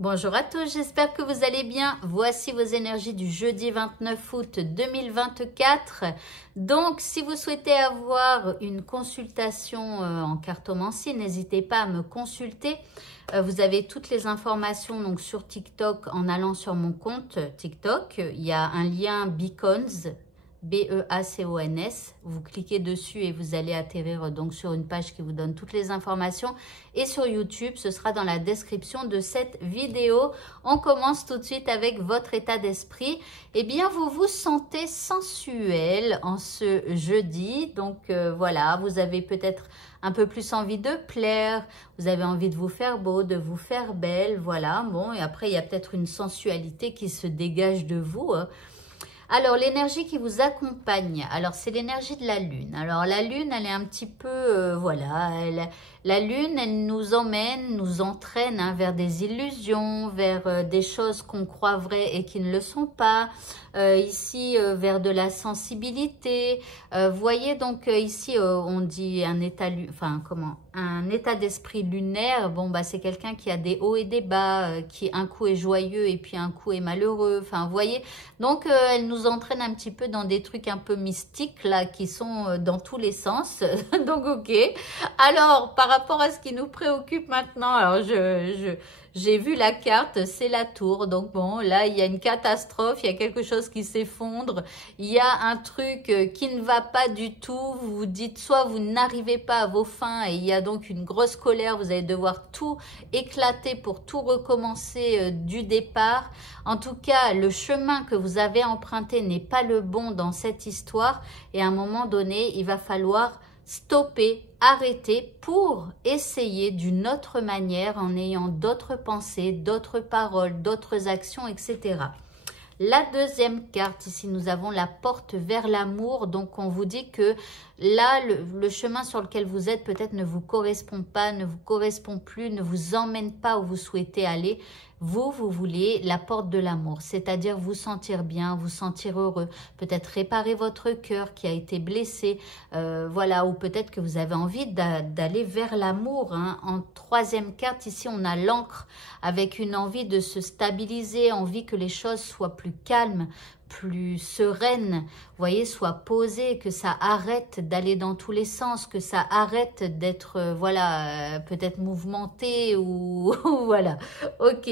Bonjour à tous, j'espère que vous allez bien. Voici vos énergies du jeudi 29 août 2024. Donc, si vous souhaitez avoir une consultation en cartomancie, n'hésitez pas à me consulter. Vous avez toutes les informations donc, sur TikTok en allant sur mon compte TikTok. Il y a un lien Beacons. B-E-A-C-O-N-S, vous cliquez dessus et vous allez atterrir donc sur une page qui vous donne toutes les informations. Et sur YouTube, ce sera dans la description de cette vidéo. On commence tout de suite avec votre état d'esprit. Eh bien, vous vous sentez sensuel en ce jeudi. Donc voilà, vous avez peut-être un peu plus envie de plaire, vous avez envie de vous faire beau, de vous faire belle, voilà. Bon, et après, il y a peut-être une sensualité qui se dégage de vous, hein. Alors, l'énergie qui vous accompagne, alors c'est l'énergie de la Lune. Alors, la Lune, elle est un petit peu, voilà, la Lune, elle nous emmène, nous entraîne hein, vers des illusions, vers des choses qu'on croit vraies et qui ne le sont pas. Ici, vers de la sensibilité. Voyez donc ici, on dit un état, enfin comment, un état d'esprit lunaire. Bon, bah c'est quelqu'un qui a des hauts et des bas, qui un coup est joyeux et puis un coup est malheureux. Enfin, voyez. Donc, elle nous entraîne un petit peu dans des trucs un peu mystiques là, qui sont dans tous les sens. Donc, ok. Alors, par rapport à ce qui nous préoccupe maintenant, alors j'ai vu la carte, c'est la tour. Donc bon, là, il y a une catastrophe, il y a quelque chose qui s'effondre. Il y a un truc qui ne va pas du tout. Vous vous dites, soit vous n'arrivez pas à vos fins et il y a donc une grosse colère. Vous allez devoir tout éclater pour tout recommencer du départ. En tout cas, le chemin que vous avez emprunté n'est pas le bon dans cette histoire. Et à un moment donné, il va falloir stopper, arrêter pour essayer d'une autre manière en ayant d'autres pensées, d'autres paroles, d'autres actions, etc. La deuxième carte, ici nous avons la porte vers l'amour. Donc on vous dit que là, le chemin sur lequel vous êtes peut-être ne vous correspond pas, ne vous correspond plus, ne vous emmène pas où vous souhaitez aller. Vous voulez la porte de l'amour, c'est-à-dire vous sentir bien, vous sentir heureux, peut-être réparer votre cœur qui a été blessé, voilà, ou peut-être que vous avez envie d'aller vers l'amour, hein. En troisième carte, ici, on a l'encre avec une envie de se stabiliser, envie que les choses soient plus calmes, plus sereine, vous voyez, soit posée, que ça arrête d'aller dans tous les sens, que ça arrête d'être, voilà, peut-être mouvementé ou voilà, ok.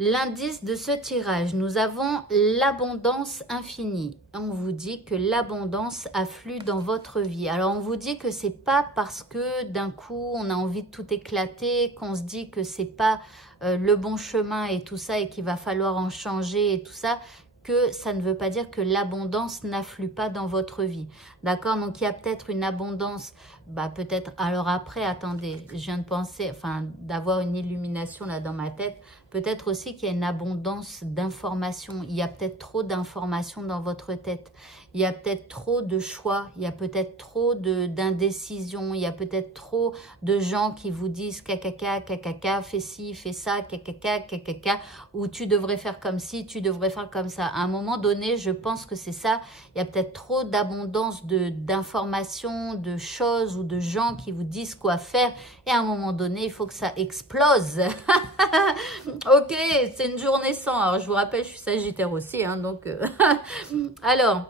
L'indice de ce tirage, nous avons l'abondance infinie. On vous dit que l'abondance afflue dans votre vie. Alors, on vous dit que c'est pas parce que d'un coup, on a envie de tout éclater, qu'on se dit que c'est pas le bon chemin et tout ça et qu'il va falloir en changer et tout ça, que ça ne veut pas dire que l'abondance n'afflue pas dans votre vie. D'accord? Donc, il y a peut-être une abondance, bah peut-être, alors après, attendez, je viens de penser, enfin, d'avoir une illumination là dans ma tête. Peut-être aussi qu'il y a une abondance d'informations. Il y a peut-être trop d'informations dans votre tête. Il y a peut-être trop de choix. Il y a peut-être trop d'indécision. Il y a peut-être trop de gens qui vous disent cacaca, cacaca, fais ci, fais ça, cacaca, cacaca, ou tu devrais faire comme ci, tu devrais faire comme ça. À un moment donné, je pense que c'est ça. Il y a peut-être trop d'abondance d'informations, de choses ou de gens qui vous disent quoi faire. Et à un moment donné, il faut que ça explose. Ok, c'est une journée sans. Alors, je vous rappelle, je suis Sagittaire aussi, hein, donc... Alors,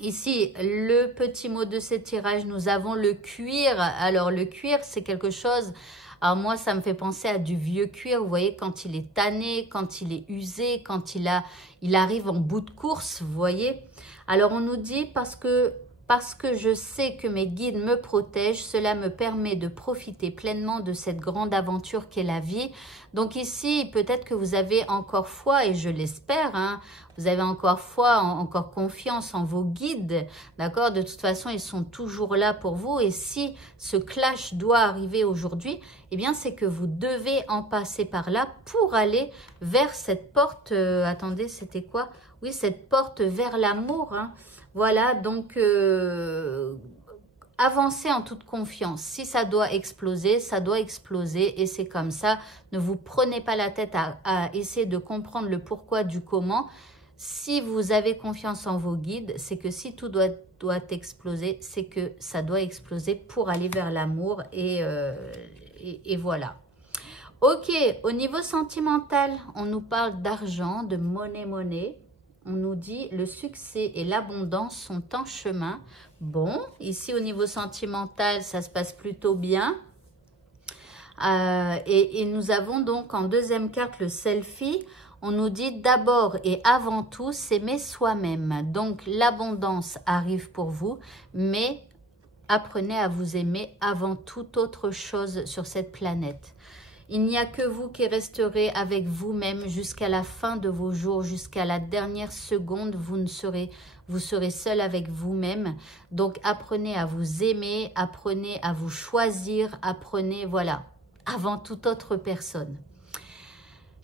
ici, le petit mot de ce tirage, nous avons le cuir. Alors, le cuir, c'est quelque chose... Alors, moi, ça me fait penser à du vieux cuir. Vous voyez, quand il est tanné, quand il est usé, quand il arrive en bout de course, vous voyez. Alors, on nous dit parce que je sais que mes guides me protègent, cela me permet de profiter pleinement de cette grande aventure qu'est la vie. Donc ici, peut-être que vous avez encore foi, et je l'espère, hein, vous avez encore foi, encore confiance en vos guides, d'accord? De toute façon, ils sont toujours là pour vous, et si ce clash doit arriver aujourd'hui, eh bien, c'est que vous devez en passer par là pour aller vers cette porte, attendez, c'était quoi? Oui, cette porte vers l'amour, hein. Voilà, donc avancez en toute confiance. Si ça doit exploser, ça doit exploser et c'est comme ça. Ne vous prenez pas la tête à essayer de comprendre le pourquoi du comment. Si vous avez confiance en vos guides, c'est que si tout doit exploser, c'est que ça doit exploser pour aller vers l'amour et voilà. Ok, au niveau sentimental, on nous parle d'argent, de monnaie. On nous dit le succès et l'abondance sont en chemin. Bon, ici au niveau sentimental, ça se passe plutôt bien. Et nous avons donc en deuxième carte le selfie. On nous dit d'abord et avant tout s'aimer soi-même. Donc l'abondance arrive pour vous, mais apprenez à vous aimer avant toute autre chose sur cette planète. Il n'y a que vous qui resterez avec vous-même jusqu'à la fin de vos jours, jusqu'à la dernière seconde. Vous serez seul avec vous-même. Donc apprenez à vous aimer, apprenez à vous choisir, apprenez, voilà, avant toute autre personne.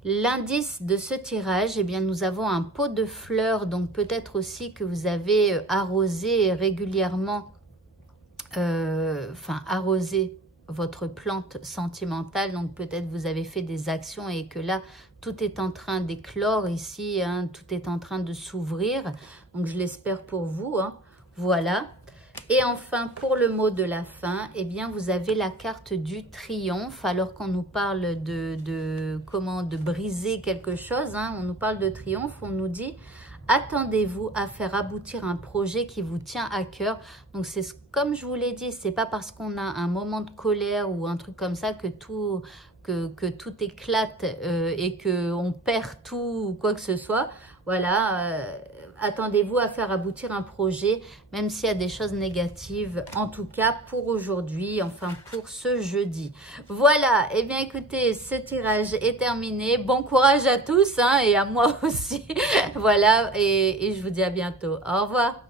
L'indice de ce tirage, eh bien, nous avons un pot de fleurs, donc peut-être aussi que vous avez arrosé régulièrement, arrosé votre plante sentimentale, donc peut-être vous avez fait des actions et que là, tout est en train d'éclore ici, hein, tout est en train de s'ouvrir, donc je l'espère pour vous, hein, voilà. Et enfin, pour le mot de la fin, eh bien, vous avez la carte du triomphe, alors qu'on nous parle de briser quelque chose, hein, on nous parle de triomphe, on nous dit... Attendez-vous à faire aboutir un projet qui vous tient à cœur. Donc, c'est comme je vous l'ai dit, c'est pas parce qu'on a un moment de colère ou un truc comme ça que tout éclate et qu'on perd tout ou quoi que ce soit. Voilà, attendez-vous à faire aboutir un projet, même s'il y a des choses négatives, en tout cas pour aujourd'hui, enfin pour ce jeudi. Voilà, et bien écoutez, ce tirage est terminé. Bon courage à tous, hein, et à moi aussi. Voilà, et je vous dis à bientôt. Au revoir.